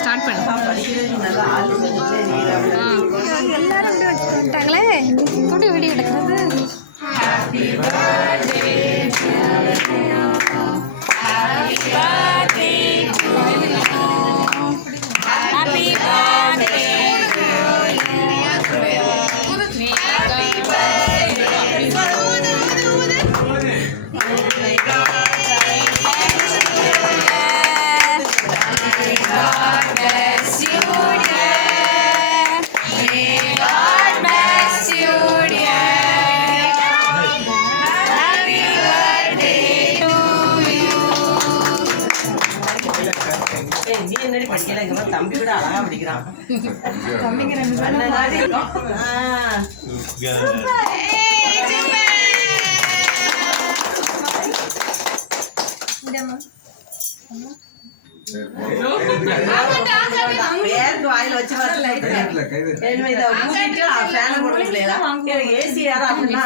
Start பண்ணு. எல்லாரும் அப்படி வச்சுட்டாங்களே, எப்படி வீடியோ எடுக்கிறது? Happy birthday to you. Happy birthday to you. Happy birthday to you. Happy birthday to you. நீ என்னடி படிக்கல? இங்க தம்பி கூட அழகா படிக்கிறான். தம்பிக்கு 2 நாள் இருக்கும். பேருக்கு வாயில வச்சு ஏசி யாரா அப்படின்னா